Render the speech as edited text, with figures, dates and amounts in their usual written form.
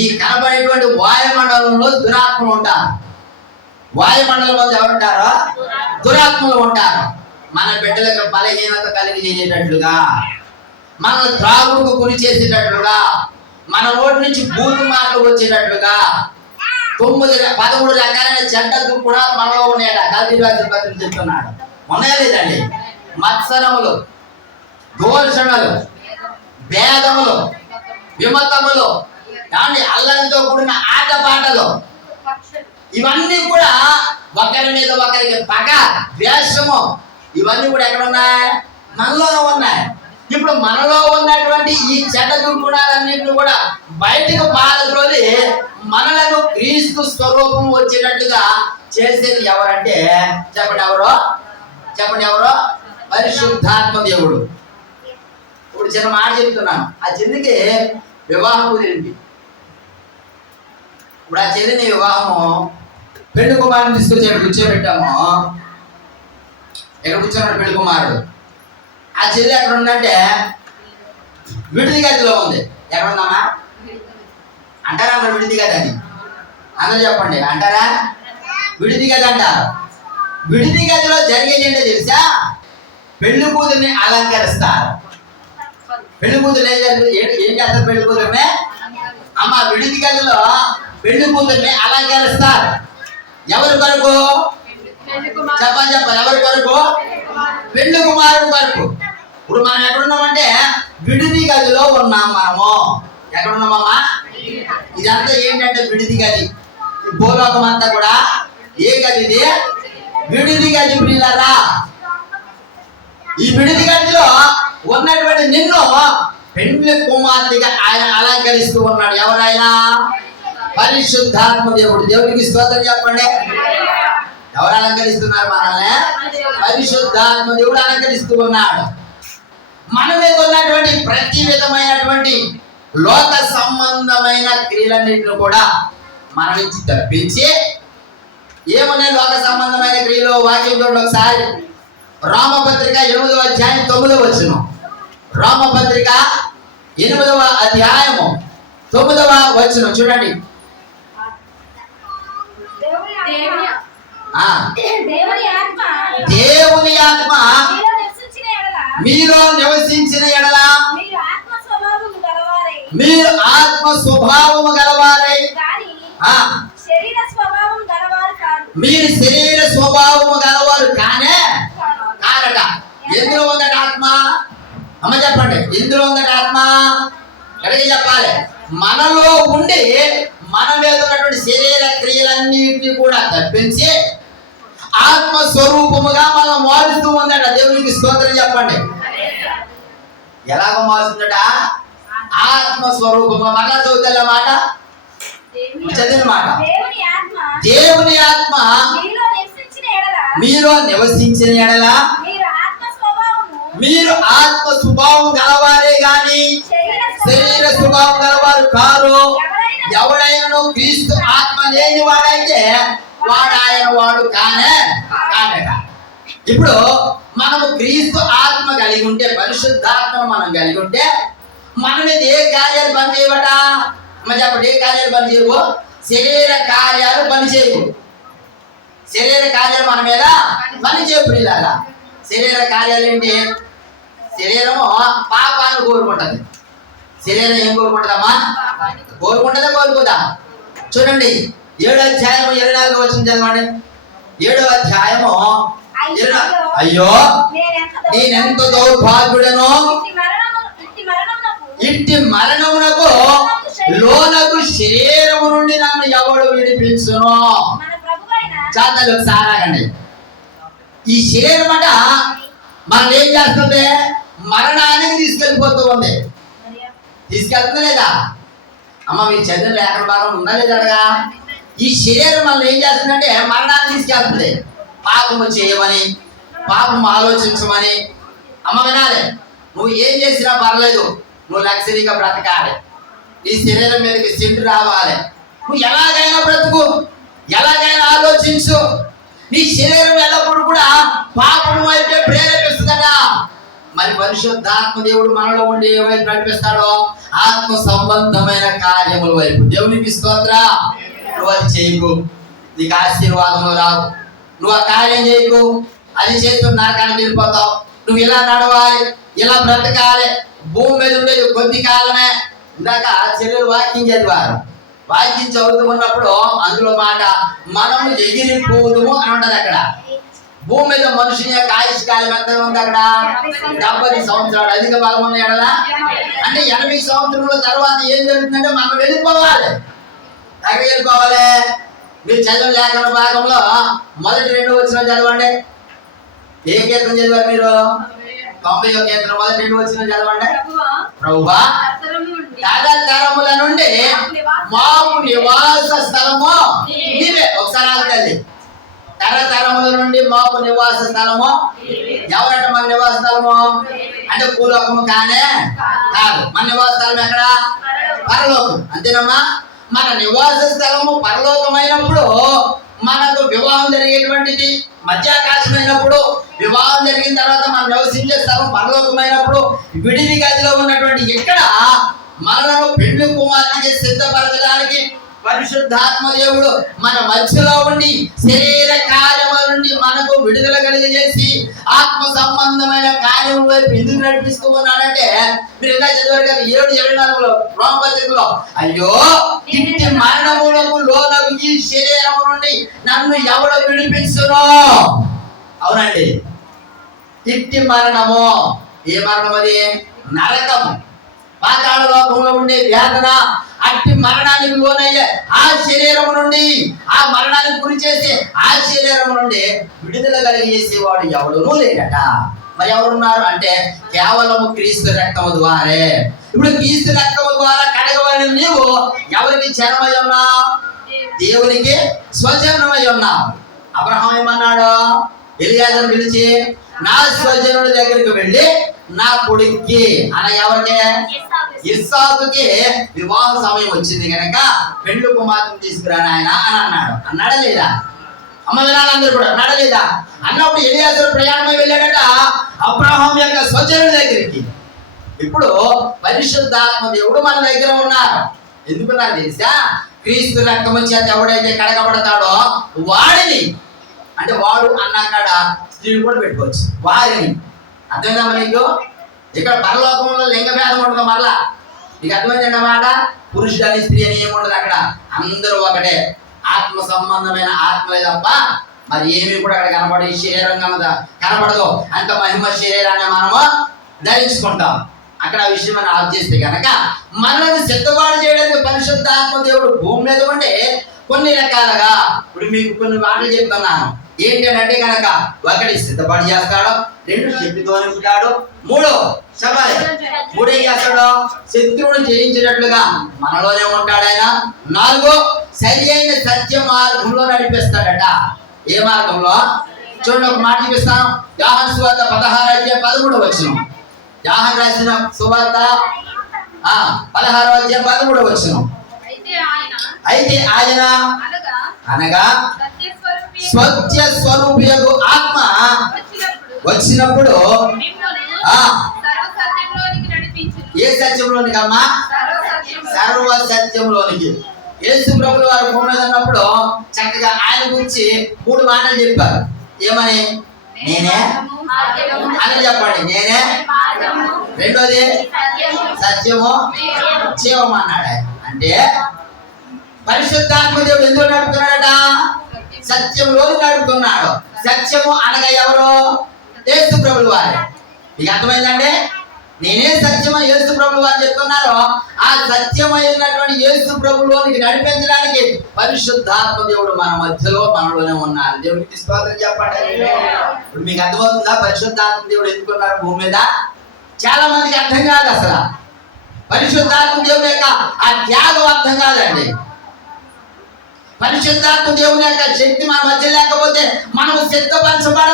ఈ కనబడేటువంటి వాయుమండలంలో దురాత్మలు ఉంటారు. వాయుమండలం వద్ద ఎవరుంటారో దురాత్మలు ఉంటారు. మన బిడ్డలకు బలహీనత కలిగి చేసేటట్లుగా, మన త్రాగుడుకు గురి చేసేటట్లుగా, మన నోటి నుంచి బూతు మాటలు వచ్చేటట్లుగా 13 రకాలైన చెడ్డలు కూడా మనలో ఉన్నాయట. గల్తీ పత్రిక చెప్తున్నాడు. ఉన్నాయా లేదండి? మత్సరములు, దోషణలు, భేదములు, విమతములు, దాన్ని అల్లంతో కూడిన ఆటపాటలు, ఇవన్నీ కూడా ఒకరి మీద ఒకరికి పగ, ద్వేషము, ఇవన్నీ కూడా ఎక్కడ ఉన్నాయి? మనలో ఉన్నాయి. ఇప్పుడు మనలో ఉన్నటువంటి ఈ చెడ్డ దుర్గుణాలన్నింటినీ కూడా బయటకు పారద్రోలి మనలను క్రీస్తు స్వరూపం వచ్చేటట్టుగా చేసేది ఎవరంటే చెప్పండి ఎవరో? పరిశుద్ధాత్మ దేవుడు. ఇప్పుడు చిన్న మాట చెప్తున్నాను. ఆ చెల్లికి వివాహం కుదిరింది. ఇప్పుడు ఆ చెల్లిని వివాహము పెళ్లి కుమారుని తీసుకొచ్చి కూర్చోబెట్టాము. ఎక్కడ కూర్చున్నాడు పెళ్లి కుమారుడు? ఆ చెల్లి ఎక్కడ ఉందంటే విడిది గదిలో ఉంది. ఎక్కడ ఉందమ్మా? అంటారా అక్కడ విడిది గది అని? అందరూ చెప్పండి, అంటారా? విడిది గది అంటారు. విడిది గదిలో జరిగేది ఏంటో తెలుసా? పెళ్లి కూతుర్ని అలంకరిస్తారు. పెళ్లి కూతురు ఏం చేస్తారు? పెళ్లి కూతుర్ని అమ్మ విడిది గదిలో పెళ్లి కూతుర్ని అలంకరిస్తారు. ఎవరి కొరకు? చెప్పండి, ఎవరి కొరకు? పెళ్లి కుమారుడు కొరకు. ఇప్పుడు మనం ఎక్కడున్నామంటే విడిది గదిలో ఉన్నాం. మనము ఎక్కడున్నామమ్మా? ఇదంతా ఏంటంటే విడిది గది. భూలోకం అంతా కూడా ఏ గది? ఇది విడిది గది. పిల్లరా, ఈ విడిది గదిలో ఉన్నటువంటి నిన్ను పెండ్లి కుమార్తెగా ఆయన అలంకరిస్తూ ఉన్నాడు. ఎవరైనా? పరిశుద్ధాత్మ దేవుడు. దేవుడికి స్తోత్రం చెప్పండి. ఎవరు అలంకరిస్తున్నారు మనల్ని? పరిశుద్ధాత్మ దేవుడు అలంకరిస్తూ ఉన్నాడు. మన మీద ఉన్నటువంటి ప్రతి విధమైనటువంటి లోక సంబంధమైన క్రియలన్నింటిని కూడా మన నుంచి తప్పించి, ఏమన్నా లోక సంబంధమైన క్రియలు వాక్యం చూడండి ఒకసారి. రోమపత్రిక 8వ అధ్యాయం 9వ వచనం. రోమపత్రిక 8వ అధ్యాయము 9వ వచనం చూడండి. దేవుని ఆత్మ మీలో నివసించిన ఎడల మీరు ఆత్మ స్వభావము గలవారై, మీరు శరీర స్వభావము గలవారు కారట. ఎందులో ఉందట ఆత్మ? అమ్మ చెప్పండి, ఎందులో ఉందట ఆత్మ? ఎక్కడికి చెప్పాలి? మనలో ఉండి మన మీద ఉన్నటువంటి శరీర క్రియలన్నింటినీ కూడా తప్పించి ఆత్మ స్వరూపముగా మనం మారుస్తూ ఉందట. దేవునికి స్తోత్రం చెప్పండి. ఎలాగ మారుస్తుందట? ఆత్మ స్వరూపము. మళ్ళా చదువుతా మాట, చదివిన మాట. దేవుని ఆత్మ మీలో నివసించిన ఎడల మీరు ఆత్మ స్వభావం గలవారే గాని శరీర స్వభావం గలవారు కారు. ఎవడైనా క్రీస్తు ఆత్మ లేని వాడైతే వాడు కానట. ఇప్పుడు మనము క్రీస్తు ఆత్మ కలిగి ఉంటే, పరిశుద్ధాత్మను మనం కలిగి ఉంటే మన మీద ఏ కార్యాలు పనిచేయవట? చెప్పండి, ఏ కార్యాలు పనిచేయవు? శరీర కార్యాలు పనిచేయవు. శరీర కార్యాలు మన మీద పనిచేయవు. ఇలాగా శరీర కార్యాలు ఏంటి? శరీరము పాపాన్ని కోరుకుంటది. శరీరం ఏం కోరుకుంటుందమ్మా? కోరుకుంటుందా? చూడండి 7వ అధ్యాయము 24వ వచనం చదవండి. 7వ అధ్యాయము అయ్యో నేనెంత దౌర్భాగ్యుడను, ఇంటి మరణమునకు లోనకు శరీరము నుండి నన్ను ఎవడు విడిపించును. చాతలు సారాగండి. ఈ శరీరం అట మనం ఏం చేస్తుంది? మరణానికి తీసుకెళ్ళిపోతూ ఉంది. తీసుకెళ్తుందా లేదా? అమ్మ మీరు చదివిన లేఖన భాగం ఉందా లేదా? ఈ శరీరం మనం ఏం చేస్తుందంటే మరణాన్ని తీసుకెళ్తుంది. పాపము చేయమని, పాపం ఆలోచించమని. అమ్మ వినాలి, నువ్వు ఏం చేసినా పర్లేదు, నువ్వు లగ్జరీగా బ్రతకాలి. నీ శరీరం మీదకి సింటు రావాలి. నువ్వు ఎలాగైనా బ్రతుకు, ఎలాగైనా ఆలోచించు. నీ శరీరం ఎల్లప్పుడు కూడా పాపం వైపే ప్రేరేపిస్తుందట. మరి పరిశుద్ధాత్మ దేవుడు మనలో ఉండి ఏ వైపు నడిపిస్తాడో ఆత్మ సంబంధమైన కార్యముల వైపు. దేవునికి స్తోత్రం. నువ్వు అది చేయకు, నీకు ఆశీర్వాదములు రావు. నువ్వు ఆ కార్యం చేయకు, అది చేస్తూ నరకానికి వెళ్ళిపోతావు. నువ్వు ఇలా నడవాలి, ఇలా బ్రతకాలి. భూమి మీద ఉండేది కొద్ది కాలమే. ఇందాక చెల్లెలు వాక్యం చదివారు. వాక్యం చదువుతూ ఉన్నప్పుడు అందులో మాట మనము ఎగిరిపోదుము అని ఉంటది. అక్కడ భూమి మీద మనుషుని యొక్క ఆయుష్ కాలం ఎంత ఉంది? అక్కడ 70 సంవత్సరాలు. అధిక బలం ఉన్న ఎడలా అంటే 80 సంవత్సరాల తర్వాత ఏం జరుగుతుందంటే మనం వెళ్ళిపోవాలి. ఎక్కడికి వెళ్ళిపోవాలి? మీరు చదివిన లేఖన భాగంలో మొదటి 2 వచనాలు చదవండి. ఏ కీర్తన చదివారు మీరు? 91వ కీర్తన మొదటి 2 వచనాలు చదవండి. ప్రభువా తరతరముల నుండి మాకు నివాస స్థలము నీవే. ఒకసారి ఆగుతుంది. తరతరముల నుండి మాకు నివాస స్థలము. ఎవరంట మన నివాస స్థలము? అంటే భూలోకము కానే కాదు. మన నివాస స్థలం ఎక్కడ? పరలోకం. అంతేనమ్మా? మన నివాస స్థలము పరలోకమైనప్పుడు మనకు వివాహం జరిగేటువంటిది మధ్యాకాశమైనప్పుడు, వివాహం జరిగిన తర్వాత మనం నివసించే స్థలం పరలోకమైనప్పుడు, విడిది గదిలో ఉన్నటువంటి ఇక్కడ మనలను పెళ్లి కుమార్తెకి సిద్ధపరచడానికి పరిశుద్ధాత్మ దేవుడు మన మధ్యలో ఉండి శరీర కార్యముల నుండి మనకు విడుదల కలిగజేసి ఆత్మ సంబంధమైన కార్యం వైపు ఎందుకు నడిపిస్తూ ఉన్నాడంటే, మీరు ఎంత చదివారు కదా 7:24 రోమపత్రికలో, అయ్యో ఇంటి మరణములకు లోనగు ఈ శరీరము నుండి నన్ను ఎవడు విడిపించును? అవునండి, ఇంటి మరణము. ఏ మరణం అది? నరకము, పాతాళ లోకంలో ఉండే వేదన. అట్టి మరణానికి లోనయ్యే ఆ శరీరం నుండి, ఆ మరణానికి గురి చేసి ఆ శరీరం నుండి విడుదల కలిగేసేవాడు ఎవడునూ లేడట. మరి ఎవరున్నారు అంటే కేవలము క్రీస్తు రక్తము ద్వారే. ఇప్పుడు క్రీస్తు రక్తము ద్వారా కడగబడిన నీవు ఎవరికి జనమై ఉన్నావు? దేవునికి స్వజనమై ఉన్నావు. అబ్రహాం ఏమన్నాడు? ఎలియాజరును పిలిచి నా స్వజనుడి దగ్గరికి వెళ్ళి నా కొడుక్కి అన్న ఎవరికి? ఇస్సాకుకి వివాహ సమయం వచ్చింది కనుక పెండ్లి కుమార్తెను తీసుకురా నాయన అని అన్నాడు. అన్నాడా లేదా? అమ్మ వినాలందరూ కూడా అన్నాడా లేదా? అన్నప్పుడు ఎలియాజరు ప్రయాణమై వెళ్ళాడట అబ్రహాం యొక్క స్వజనుడి దగ్గరికి. ఇప్పుడు పరిశుద్ధాత్మ దేవుడు మన దగ్గర ఉన్నారు. ఎందుకు నాకు తెలుసా? క్రీస్తు రక్తము చేత ఎవడైతే కడగబడతాడో వాడిని, అంటే వాడు అన్నాకాడ స్త్రీని కూడా పెట్టుకోవచ్చు, వారిని. అర్థమైందా నీకు? ఇక్కడ పరలోకంలో లింగ భేదం ఉండదు. మరలా నీకు అర్థమైంది అన్నమాట. పురుషుడు అని స్త్రీ అని ఏముండదు. అక్కడ అందరూ ఒకటే. ఆత్మ సంబంధమైన ఆత్మలే తప్ప మరి ఏమి కూడా అక్కడ కనబడే శరీరం కనబడదు. అంత మహిమ శరీరాన్ని మనము ధరించుకుంటాం. అక్కడ ఆ విషయం మనం ఆలోచన చేస్తే కనుక మనల్ని సిద్ధపాటు చేయడానికి పరిశుద్ధాత్మ దేవుడు భూమి మీద ఉంటే కొన్ని రకాలుగా, ఇప్పుడు మీకు కొన్ని మాటలు చెప్తున్నాను. ఏంటంటే కనుక ఒకటి సిద్ధపాటు చేస్తాడు, 2 శక్తితో నింపుతాడు, 3 చెప్పాలి 3 ఏం చేస్తాడు? శత్రువుని జయించేటట్లుగా మనలోనే ఉంటాడు ఆయన. 4 సరి అయిన సత్య మార్గంలో నడిపిస్తాడట. ఏ మార్గంలో? చూడండి, ఒక మాట చూపిస్తాను. యోహాను సువార్త 16:13 వచనం. యోహాను రాసిన సువార్త 16:13 వచనం. అయితే ఆయన అనగా సత్య స్వరూపియగు ఆత్మ వచ్చినప్పుడు ఏ సత్యంలోనికి అమ్మా? సర్వ సత్యంలోనికి. యేసు ప్రభువు వారు భూమి మీద ఉన్నప్పుడు చక్కగా ఆయన గురించి 3 మాటలు చెప్పారు. ఏమని? నేనే అని చెప్పండి. నేనే. రెండోది సత్యము జీవం అన్నాడు. అంటే పరిశుద్ధాత్మ దేవుడు ఎందుకు నడుపుతున్నాడట? సత్యంలో నడుపుతున్నాడు. సత్యము అనగా ఎవరు? యేసు ప్రభువు వారు. మీకు అర్థమైందండి? నేనే సత్యమని యేసు ప్రభువు వారు చెప్తున్నారు. ఆ సత్యమైనటువంటి యేసు ప్రభువులోనికి నడిపించడానికి పరిశుద్ధాత్మ దేవుడు మన మధ్యలో మనలోనే ఉన్నారు. దేవుడికి స్తోత్రం చెప్పండి. ఇప్పుడు మీకు అర్థమవుతుందా పరిశుద్ధాత్మ దేవుడు ఎందుకున్నారు భూమి మీద? చాలా మందికి అర్థం కాదు. అసలు పరిశుద్ధాత్మ దేవుడు యొక్క ఆ త్యాగం అర్థం కాదండి. పరిశుద్ధాత్మ దేవుని యొక్క శక్తి మన మధ్య లేకపోతే మనము సిద్ధపరచబడ